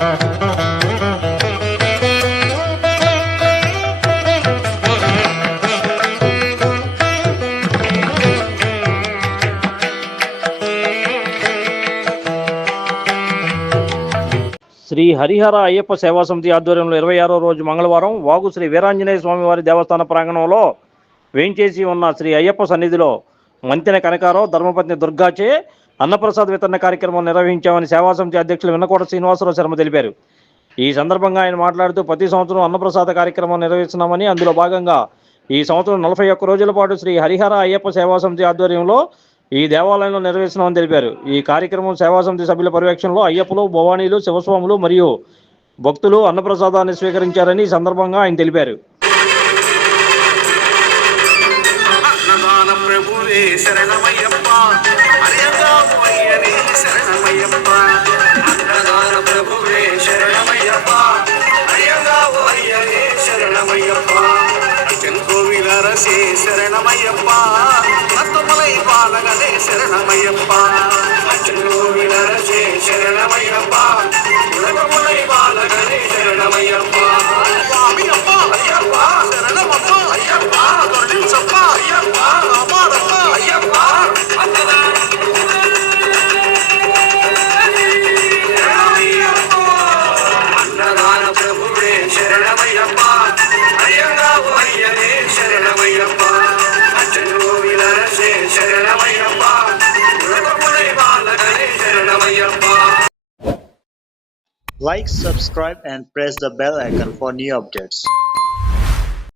శ్రీ హరిహర అయ్యప్ప సేవా సమితి ఆధ్వర్యంలో 26వ రోజు మంగళవారం వాగు శ్రీ వీరాంజనేయ స్వామివారి దేవస్థాన ప్రాంగణంలో వేంచేసి ఉన్న శ్రీ అయ్యప్ప సన్నిధిలో మంతెన కనకారావు ధర్మపత్ని దుర్గాచే అన్నప్రసాద్ వితరణ కార్యక్రమం నిర్వహించామని సేవా సమితి అధ్యక్షులు విన్నకోట శ్రీనివాసరావు శర్మ తెలిపారు. ఈ సందర్భంగా ఆయన మాట్లాడుతూ ప్రతి సంవత్సరం అన్నప్రసాద కార్యక్రమం నిర్వహిస్తున్నామని, అందులో భాగంగా ఈ సంవత్సరం 41 రోజుల పాటు శ్రీ హరిహర అయ్యప్ప సేవా సమితి ఆధ్వర్యంలో ఈ దేవాలయంలో నిర్వహిస్తున్నామని తెలిపారు. ఈ కార్యక్రమం సేవా సమితి సభ్యుల పర్యవేక్షణలో అయ్యప్పలు, భవానీలు, శివస్వాములు మరియు భక్తులు అన్నప్రసాదాన్ని స్వీకరించారని ఈ సందర్భంగా ఆయన తెలిపారు. శరణమయ్యప్ప నత్తమలై బాలగలే శరణమయ్యప్ప వినరసే శరణమయ్యప్ప నత్తమలై బాలగలే శరణమయ్యప్ప స్వామి అప్ప అయ్యప్ప శరణమప్ప అయ్యప్ప దొరించప్ప అయ్యప్ప రామారప్ప అయ్యప్ప అన్నదాన ప్రభువే శరణమయ్యప్ప అయ్యగావు అయ్యనే శరణమయ్యప్ప Like, subscribe and press the bell icon for new updates.